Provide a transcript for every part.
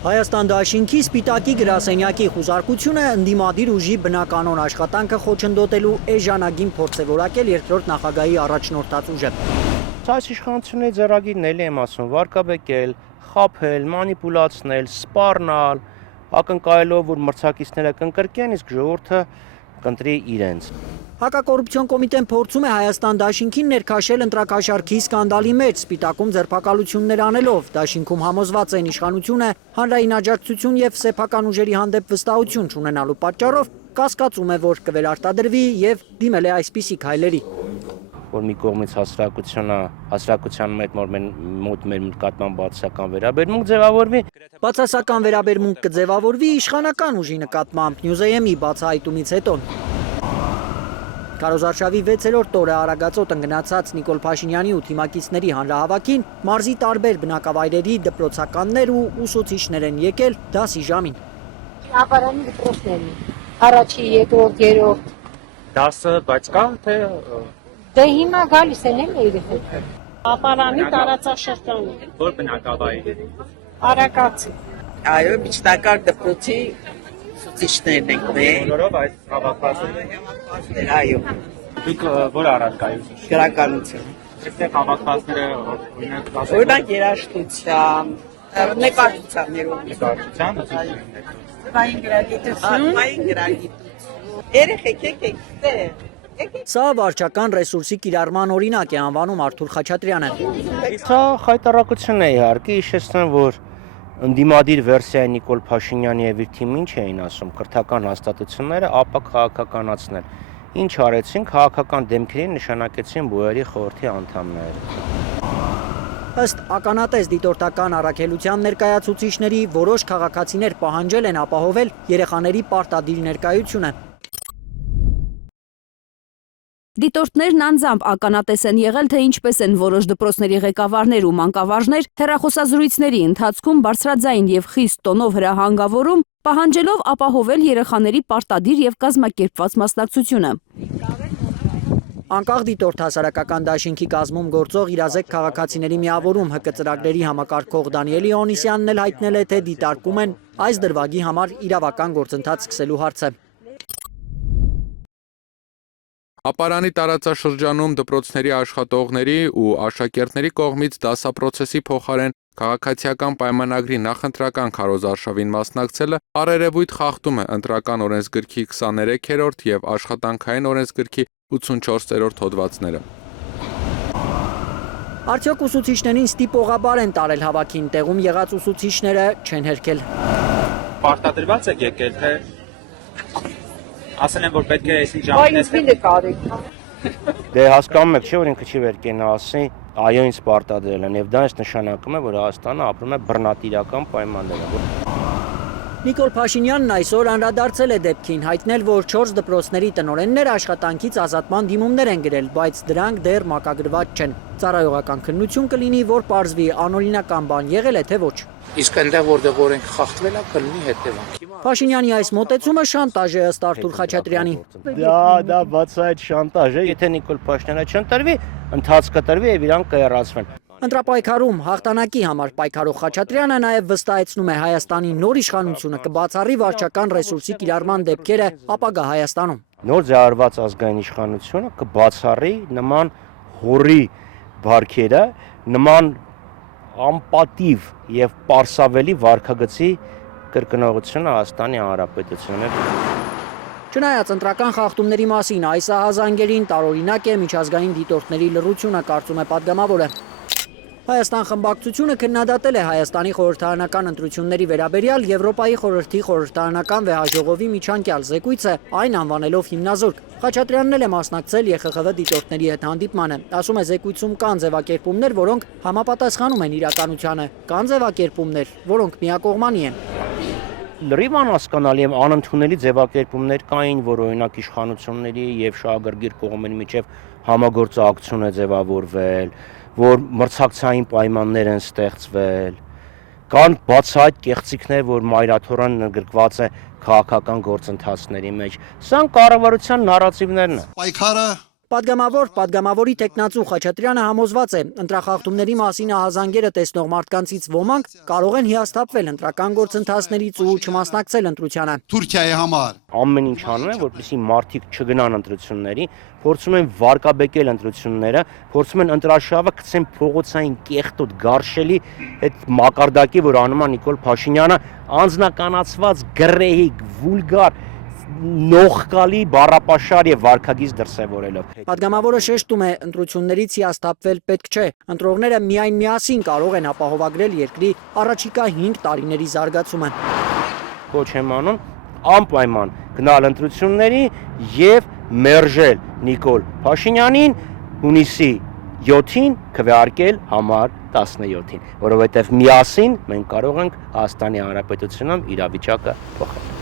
Հայաստան դաշինքի Սպիտակի գրասենյակի խուզարկությունը ընդդիմադիր ուժի բնականոն աշխատանքը խոչընդոտելու էժանագին փորձ է որակել երկրորդ նախագահի առաջնորդած ուժը։ Այս իշխանությունների ձեռագիրն էլի եմ ասում, վարկաբեկել, խաբել, մանիպուլացնել, սպառնալ, ակնկալելով, որ մրցակիցները կընկրկեն, իսկ ժողովուրդը կընտրի իրենց։ Հակակոռուպցիոն կոմիտեն փորձում է Հայաստան դաշինքին ներքաշել ընտրակաշառքի սկանդալի մեջ, Սպիտակում ձերբակալություններ անելով։ Դաշինքում համոզված են իշխանությունը հանրային աջակցություն եւ սեփական ուժերի հանդեպ վստահություն չունենալու պատճառով կասկածում է, որ կվերարտադրվի եւ դիմել է այսպիսի քայլերի։ Որ մի կողմից հասարակության մոտ մեր նկատմամբ բացասական վերաբերմունք ձևավորվի։ Բացասական վերաբերմունք կձևավորվի իշխանական ուժի նկատմամբ Նյուզեյեմի բացահայտումից հետո։ Քարոզարշավի 6-րդ օրը Արագածոտ ընկնացած Նիկոլ Փաշինյանի ու թիմակիցների հանրահավաքին մարզի տարբեր բնակավայրերի դպրոցականներ ու ուսուցիչներ են եկել դասի ժամին։ Ապարանի դպրոցներն առաջի, երկրորդ, երրորդ։ Դասը բայց կա թե Դե հիմա գալիս են երեխեքները։ Ապարանի տարածաշրջանը։ որ բնակավայր։ Արագածի։ Այո, միջնակարգ դպրոցի ուսուցիչներն ենք մենք։ Բոլորով այդ հավաքվածները։ Այո, Դուք որ առարկայություն։ գրականություն։ Այստեղ հավաքվածները օրինակ Օրինակ երաժշտության, նկարչությաններով, նկարչության թվային գրագիտություն։ Երեխեք եկեք ստեղ։ Սա վարչական ռեսուրսի կիրառման օրինակ է անվանում Արթուր Խաչատրյանը։ Սա խայտարակություն է իհարկե, հիշեցնեմ, որ ընդդիմադիր վերսիայի Նիկոլ Փաշինյանի եւ իր թիմին չէին ասում կրթական հաստատությունները ապա քաղաքականացնել։ Ինչ արեցին, քաղաքական դեմքերին նշանակեցին բուհերի խորհրդի անդամներ։ Ըստ ականատես դիտորդական առաքելության ներկայացուցիչների որոշ քաղաքացիներ պահանջել են ապահովել երեխաների պարտադիր ներկայությունը։ Դիտորդներն անձամբ ականատես են եղել, թե ինչպես են որոշ դպրոցների ղեկավարներ ու մանկավարժներ հեռախոսազրույցների ընթացքում բարձրաձայն եւ խիստ տոնով հրահանգավորում, պահանջելով ապահովել երեխաների պարտադիր եւ կազմակերպված մասնակցությունը։ Անկախ դիտորդ հասարակական դաշինքի կազմում գործող իրազեկ քաղաքացիների միավորում ՀԿ ծրագրերի համակարգող Դանիել Իոնիսյանն էլ հայտնել է, թե դիտարկում են այս դրվագի համար իրավական գործընթաց սկսելու հարցը։ Ապարանի տարածաշրջանում դպրոցների աշխատողների ու աշակերտների կողմից դասապրոցեսի փոխարեն քաղաքացիական պայմանագրի նախընտրական քարոզարշավին մասնակցելը առերևույթ խախտում է ընտրական օրենսգրքի 23-րդ եւ աշխատանքային օրենսգրքի 84-րդ հոդվածները։ Արդյոք ուսուցիչներին ստիպողաբար են տարել հավաքին, տեղում եղած ուսուցիչները չեն հերքել։ Պարտադրված եք եկել թե ասել են որ պետք է այսին ժամին Դե հասկանում եք, չէ՞ որ ինքը չի վերկենա ասի, այո ինձ պարտադրել են եւ դա այս նշանակում է, որ Հայաստանը ապրում է բռնատիրական պայմաններով։ Նիկոլ Փաշինյանն այսօր անդրադարձել է դեպքին, հայտնել, որ 4 դպրոցների տնօրեններ աշխատանքից ազատման դիմումներ են գրել, բայց դրանք դեռ մակագրված չեն։ Ծառայողական քննություն կլինի, որ պարզվի անօրինական բան եղել է թե ոչ։ Իսկ այնտեղ որտեղ օրենք խախտվել է, կլինի հետևանք։ Փաշինյանի այս մոտեցումը շանտաժ է ըստ Արթուր Խաչատրյանի։ Դա բացահայտ շանտաժ է, եթե Նիկոլ Փաշինյանը չընտրվի, ընթացք կտրվի եւ իրանք կհեռացվեն։ Ընտրապայքարում հաղթանակի համար պայքարող Խաչատրյանը նաև վստահեցնում է Հայաստանի նոր իշխանությունը կբացառի վարչական ռեսուրսի կիրառման դեպքերը ապագա Հայաստանում։ Նոր ձևավորված ազգային իշխանությունը կբացառի նման հորի բարքերը, նման անպատիվ եւ պարսավելի վարքագծի կրկնողությունը Հայաստանի Հանրապետությունում։ Չնայած ընտրական խախտումների մասին այս ահազանգերին տարօրինակ է միջազգային դիտորդների լռությունը, կարծում է պատգամավորը։ Հայաստան խմբակցությունը քննադատել է Հայաստանի խորհրդարանական ընտրությունների վերաբերյալ Եվրոպայի խորհրդի խորհրդարանական վեհաժողովի միջանկյալ զեկույցը այն անվանելով հիմնազորկ։ Խաչատրյանն էլ է մասնակցել ԵԽԽՎ դիտորդների հետ հանդիպմանը։ Ասում է զեկույցում կան ձևակերպումներ, որոնք համապատասխանում են իրականությանը, կան ձևակերպումներ, որոնք միակողմանի են։ Լրիվ անհասկանալի եւ անընդունելի ձևակերպումներ կային, որ օրինակ իշխանությունների եւ շահագրգիռ կողմերի միջև համագործակցություն է ձևավորվել, որ մրցակցային պայմաններ են ստեղծվել, կան բացահայտ կեղծիքներ, որ մայրաթորան ընդգրկված է քաղաքական գործընթացների մեջ։ Սա կառավարության նարատիվներն են։ Պայքարը Պատգամավորի տեխնացու Խաչատրյանը համոզված է, ընտրախախտումների մասին ահազանգերը տեսնող մարդկանցից ոմանք կարող են հիասթափվել ընտրական գործընթացներից ու չմասնակցել ընտրությանը։ Թուրքիայի համար Ամեն ինչ անում են, որպեսզի մարդիկ չգնան ընտրությունների, փորձում են վարկաբեկել ընտրությունները, փորձում են ընտրաշավը գցեն փողոցային կեղտոտ գարշելի այդ մակարդակի, որ անում է Նիկոլ Փաշինյանը, անձնականացված, գրեհիկ, վուլգար, նողկալի, բառապաշար եւ վարկագիծ դրսեւորելով։ Պատգամավորը շեշտում է, ընտրություններից հիասթափվել պետք չէ։ Ընտրողները միասին կարող են ապահովագրել երկրի առաջիկա 5 տարիների զարգացումը։ Ոչ եմ անում անպայման գնալ ընտրությունների եւ մերժել Նիկոլ Փաշինյանին հունիսի 7-ին քվեարկել համար 17-ին, որովհետեւ միասին մենք կարող ենք Հայաստանի Հանրապետությունում իրավիճակը փոխել։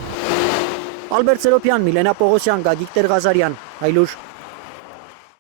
Ալբերտ Սերոբյան, Միլենա Պողոսյան, Գագիկ Տեր-Ղազարյան, Հայլուր։